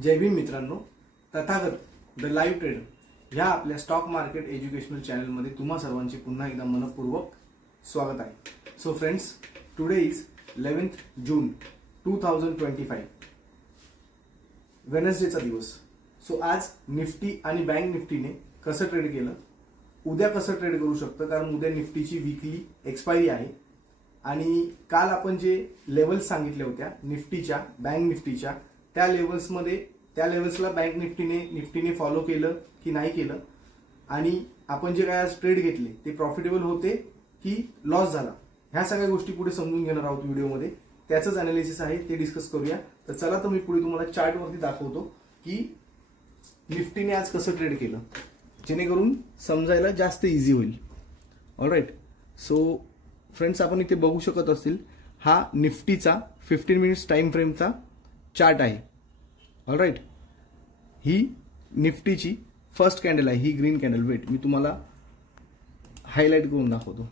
जय भीम मित्रांनो, Tathagata the live trader ह्या आपल्या स्टॉक मार्केट एज्युकेशनल चॅनलमध्ये तुम्हा सर्वांचे पुन्हा एकदा मनपूर्वक स्वागत आहे। So friends, today is 11th जून 2025, वेनसडेचा दिवस। सो आज निफ्टी आणि बँक निफ्टीने कसं ट्रेड केलं, उद्या कसं ट्रेड करू शकतं, कारण उद्या निफ्टीची वीकली एक्सपायरी आहे आणि काल आपण जे लेवल्स सांगितल्या होत्या निफ्टीच्या, बँक निफ्टीच्या, त्या लेवल्सला बँक निफ्टीने फॉलो केलं की नाही केलं, आणि आपण जे काय आज ट्रेड घेतले ते प्रॉफिटेबल होते की लॉस झाला, ह्या सगळ्या गोष्टी पुढे समजून घेणार आहोत व्हिडिओमध्ये। त्याचंच अनालिसिस आहे, ते डिस्कस करूया। तर चला, तर मी पुढे तुम्हाला चार्टवरती दाखवतो की निफ्टीने आज कसं ट्रेड केलं, जेणेकरून समजायला जास्त इझी होईल। ऑलराईट, सो फ्रेंड्स, आपण इथे बघू शकत असतील, हा निफ्टीचा 15 मिनिट्स टाइम फ्रेमचा चार्ट आहे। ऑलराईट, ही निफ्टीची फर्स्ट कॅन्डल आहे, ही ग्रीन कॅन्डल। वेट, मी तुम्हाला हायलाइट करून दाखवतो।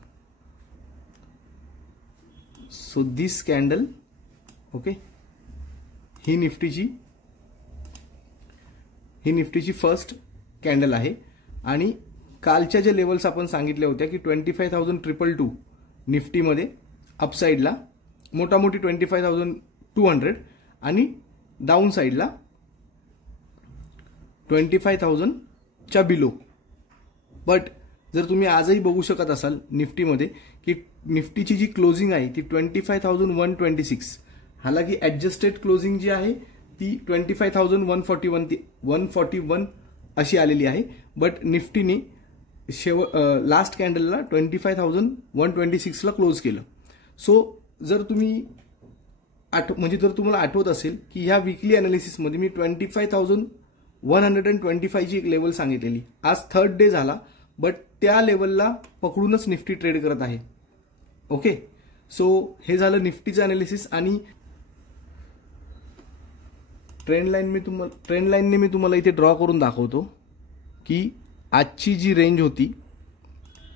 सो दिस कॅन्डल, ओके, ही निफ्टीची फर्स्ट कॅन्डल आहे। आणि कालच्या जे लेवल्स आपण सांगितल्या होत्या की 25,222 निफ्टीमध्ये अपसाइडला, मोठामोठी 25,200 आणि डाऊन साइडला 25,000 च्या बिलो। बट जर तुम्ही आजही बघू शकत असाल निफ्टीमध्ये की निफ्टीची जी क्लोजिंग आहे ती 25,126, हालाकी ऍडजस्टेड क्लोजिंग जी आहे ती 25,141 अशी आलेली आहे। बट निफ्टीने लास्ट कॅन्डलला 25,126 ला क्लोज केलं। सो जर तुम्ही जर तुम्हाला आठवत असेल की ह्या वीकली अनालिसिस मध्ये मी 25,125 ची एक लेवल सांगितलेली। आज थर्ड डे झाला, बट त्या लेवलला पकडूनच निफ्टी ट्रेड करत आहे। ओके, सो हे झालं निफ्टीचं अनालिसिस। आणि ट्रेंड लाईनने मी तुम्हाला इथे ड्रॉ करून दाखवतो की आजची जी रेंज होती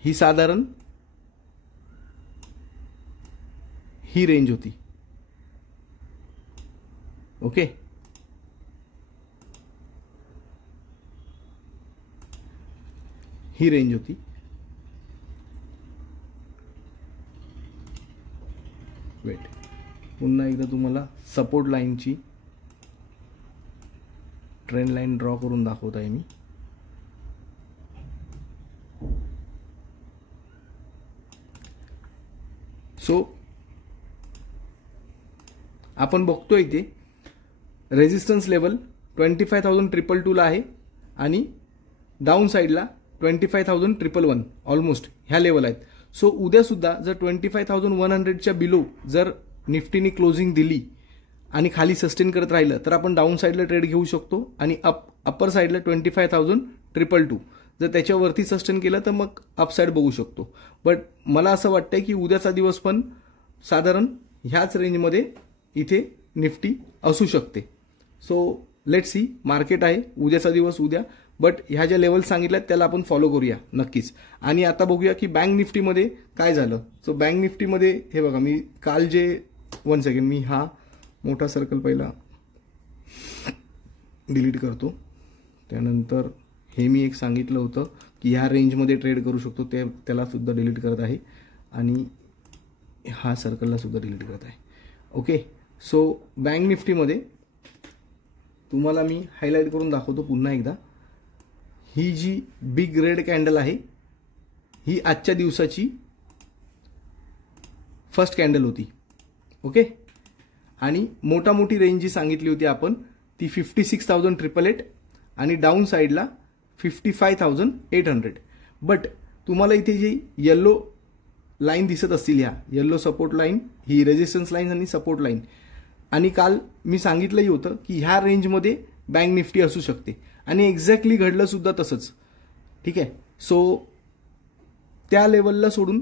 ही साधारण ही रेंज होती। ओके, ही रेंज होती। वेट, पुन्हा एकदा तुम्हाला सपोर्ट लाईनची ट्रेंड लाईन ड्रॉ करून दाखवत आहे मी। सो आपण बघतोय इथे रेजिस्टन्स लेवल 25,322 ला आहे आणि डाऊन साइडला 25,111 ऑलमोस्ट ह्या लेवल आहेत। सो उद्या सुद्धा जर 25,100 च्या बिलो जर निफ्टीने क्लोजिंग दिली आणि खाली सस्टेन करत राहिलं तर आपण डाऊन साइडला ट्रेड घेऊ शकतो, आणि अपर साइडला 25,322 जर त्याच्यावरती सस्टेन केलं तर मग अपसाइड बघू शकतो। बट मला असं वाटतंय की उद्याचा दिवस पण साधारण ह्याच रेंजमध्ये इथे निफ्टी असू शकते। सो लेट्स सी, मार्केट आहे, उद्याचा दिवस उद्या, बट ह्या ज्या लेवल सांगितल्यात त्याला आपण फॉलो करूया नक्कीच। आणि आता बघूया की बँक निफ्टीमध्ये काय झालं। सो बँक निफ्टीमध्ये हे बघा, मी काल जे 1 सेकंड, मी हा मोठा सर्कल पहिला डिलीट करतो, त्यानंतर हे मी एक सांगितलं होतं की ह्या रेंजमध्ये ट्रेड करू शकतो, त्याला सुद्धा डिलीट करत आहे, आणि हा सर्कलला सुद्धा डिलीट करत आहे। ओके, सो बँक निफ्टीमध्ये तुम्हाला मी हायलाइट करून दाखवतो पुन्हा एकदा। ही जी बिग रेड कॅन्डल आहे ही आजच्या दिवसाची फर्स्ट कॅन्डल होती। ओके, आणि मोठी रेंज जी सांगितली होती आपण ती 56,888 आणि डाऊन साइडला 55,800। बट तुम्हाला इथे जी येलो लाईन दिसत असतील, ह्या येलो सपोर्ट लाईन, ही रेजिस्टन्स लाईन आणि सपोर्ट लाईन, आणि काल मी सांगितलंही होतं की ह्या रेंजमध्ये बँक निफ्टी असू शकते, आणि एक्झॅक्टली घडलं सुद्धा तसंच। ठीक आहे, सो त्या लेवलला सोडून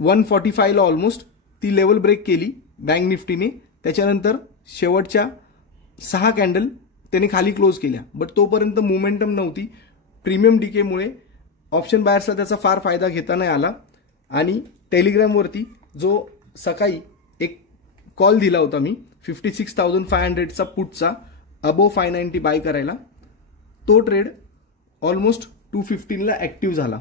145 ला ऑलमोस्ट ती लेवल ब्रेक केली बँक निफ्टीने। त्याच्यानंतर शेवटच्या 6 कॅन्डल त्याने खाली क्लोज केल्या, बट तोपर्यंत मोमेंटम नव्हती। प्रीमियम डीकेमुळे ऑप्शन बायर्सला त्याचा फार फायदा घेता नाही आला, आणि टेलिग्रामवरती जो सकाळी एक कॉल दिला होता मी 56,500चा पुटचा अबोव 590 बाय करायला. तो ट्रेड ऑलमोस्ट 215ला ऍक्टिव्ह झाला.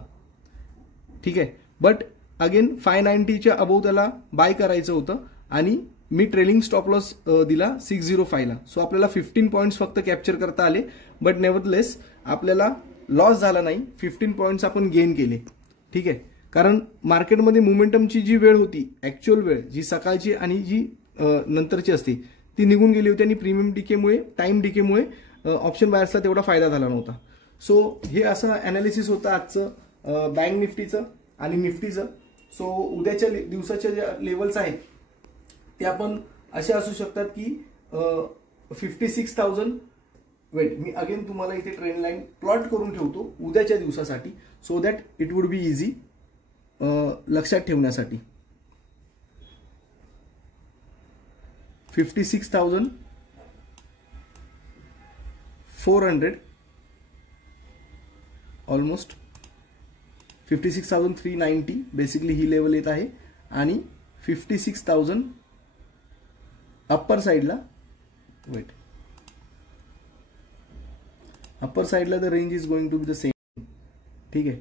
ठीक आहे. बट अगेन 590च्या अबोव त्याला बाय करायचं होतं आणि मी ट्रेलिंग स्टॉप लॉस दिला 605ला. सो आपल्याला 15 पॉईंट्स फक्त कॅप्चर करता आले. बट नेव्हरलेस आपल्याला लॉस झाला नाही, 15 पॉईंट्स आपण गेन केले. ठीक आहे. कारण मार्केटमध्ये मोमेंटमची जी वेळ होती, ऍक्च्युअल वेळ जी सकाळची आणि जी नंतरची असते ती निघून गेली होती आणि प्रीमियम डिकेमुळे, टाइम डिकेमुळे ऑप्शन बायर्सला तेवढा फायदा झाला नव्हता. सो हे असं अनालिसिस होतं आजचं बँक निफ्टीचं आणि निफ्टीचं. सो उद्याच्या दिवसाच्या ज्या लेवल्स आहेत ते आपण असे असू शकतात की 56,000. वेट, मी अगेन तुम्हाला इथे ट्रेंड लाईन प्लॉट करून ठेवतो उद्याच्या दिवसासाठी, so that it would be easy लक्षात ठेवण्यासाठी. 56,400 ऑलमोस्ट 56,390 बेसिकली ही लेवल येत आहे आणि 56,000 अप्पर साइडला. वेट, अप्पर साइडला the range is going to be the same. ठीक आहे.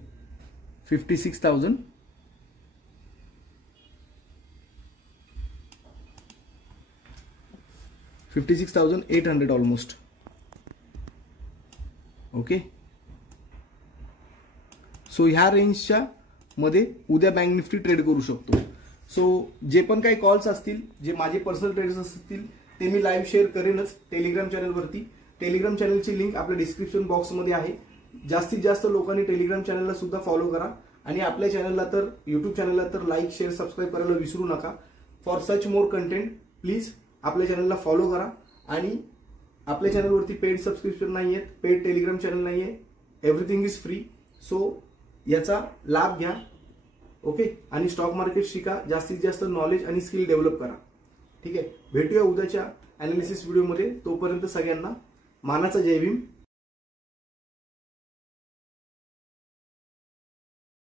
56,800 ऑलमोस्ट. ओके. सो ह्या रेंजच्या मध्ये उद्या बँक निफ्टी ट्रेड करू शकतो. सो जे पण काही कॉल्स असतील, जे माझे पर्सनल ट्रेड्स असतील ते मी लाईव्ह शेअर करेनच टेलिग्राम चॅनलवरती. टेलिग्राम चॅनलची लिंक आपल्या डिस्क्रिप्शन बॉक्समध्ये आहे. जास्तीत जास्त लोकांनी टेलिग्राम चॅनलला सुद्धा फॉलो करा आणि आपल्या चॅनलला तर, युट्यूब चॅनलला तर लाईक, शेअर, सबस्क्राईब करायला विसरू नका. For such more content please आपल्या चॅनलला फॉलो करा. आणि आपल्या चॅनलवरती पेड सबस्क्रिप्शन नाही आहेत, पेड टेलिग्राम चॅनल नाही आहे, एव्हरीथिंग इज फ्री. सो याचा लाभ घ्या. ओके. आणि स्टॉक मार्केट शिका, जास्तीत जास्त नॉलेज आणि स्किल डेव्हलप करा. ठीक आहे. भेटूया उद्याच्या अनालिसिस व्हिडिओमध्ये. तोपर्यंत सगळ्यांना मानाचा जय भीम.